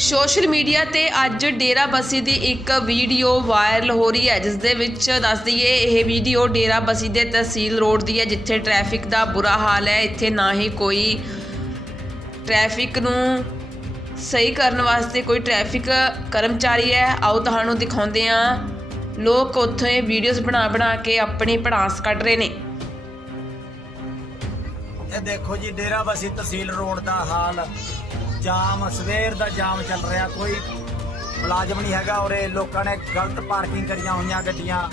Social media ਤੇ ਅੱਜ ਡੇਰਾ ਬਸੀ ਦੀ ਇੱਕ ਵੀਡੀਓ ਵਾਇਰਲ ਹੋ ਰਹੀ ਹੈ, ਜਿਸ ਦੇ ਵਿੱਚ ਦੱਸ ਦਈਏ, ਇਹ ਵੀਡੀਓ ਡੇਰਾ ਬਸੀ ਦੇ ਤਹਿਸੀਲ ਰੋਡ ਦੀ ਹੈ, ਜਿੱਥੇ ਟ੍ਰੈਫਿਕ ਦਾ ਬੁਰਾ ਹਾਲ ਹੈ। ਇੱਥੇ ਨਾ ਹੀ ਕੋਈ ਟ੍ਰੈਫਿਕ ਨੂੰ ਸਹੀ ਕਰਨ ਵਾਸਤੇ ਕੋਈ ਟ੍ਰੈਫਿਕ ਕਰਮਚਾਰੀ ਹੈ। ਆਓ ਤੁਹਾਨੂੰ ਦਿਖਾਉਂਦੇ ਹਾਂ। ਲੋਕ ਉੱਥੇ ਵੀਡੀਓਜ਼ ਬਣਾ ਬਣਾ ਕੇ ਆਪਣੀ ਪੜਾਸ ਕੱਢ ਰਹੇ ਨੇ। ਇਹ ਦੇਖੋ ਜੀ, ਡੇਰਾ ਬਸੀ ਤਹਿਸੀਲ ਰੋਡ ਦਾ ਹਾਲ। ਜਾਮ, ਸਵੇਰ ਦਾ ਜਾਮ ਚੱਲ ਰਿਹਾ। ਕੋਈ ਮੁਲਾਜ਼ਮ ਨਹੀਂ ਹੈਗਾ ਔਰ ਇਹ ਲੋਕਾਂ ਨੇ ਗਲਤ ਪਾਰਕਿੰਗ ਕਰੀਆਂ ਹੋਈਆਂ ਗੱਡੀਆਂ।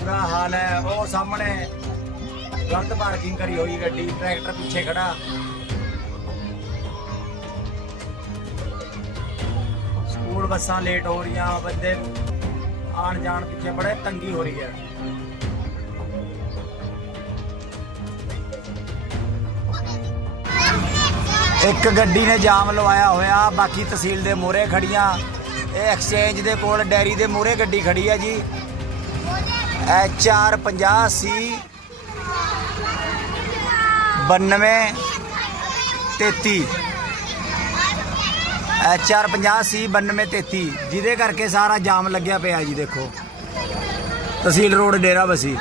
ਬੁਰਾ ਹਾਲ ਹੈ। ਉਹ ਸਾਹਮਣੇ ਗਲਤ ਪਾਰਕਿੰਗ ਕਰੀ ਹੋਈ ਗੱਡੀ। ਟਰੈਕਟਰ ਪਿੱਛੇ ਖੜਾ। ਸਕੂਲ ਬੱਸਾਂ ਲੇਟ ਹੋ ਰਹੀਆਂ। ਬੰਦੇ ਆਣ ਜਾਣ ਪਿੱਛੇ ਬੜੇ ਤੰਗੀ ਹੋ ਰਹੀ ਹੈ। ਇੱਕ ਗੱਡੀ ਨੇ ਜਾਮ ਲਵਾਇਆ ਹੋਇਆ, ਬਾਕੀ ਤਹਿਸੀਲ ਦੇ ਮੂਹਰੇ ਖੜੀਆਂ। ਇਹ ਐਕਸਚੇਂਜ ਦੇ ਕੋਲ ਡੈਰੀ ਦੇ ਮੂਹਰੇ ਗੱਡੀ ਖੜੀ ਹੈ ਜੀ। H R 50 C 92 33 H R 50 C 92 33 ਜਿਹਦੇ ਕਰਕੇ ਸਾਰਾ ਜਾਮ ਲੱਗਿਆ ਪਿਆ ਜੀ, ਦੇਖੋ। ਤਹਿਸੀਲ ਰੋਡ ਡੇਰਾ ਬਸੀ।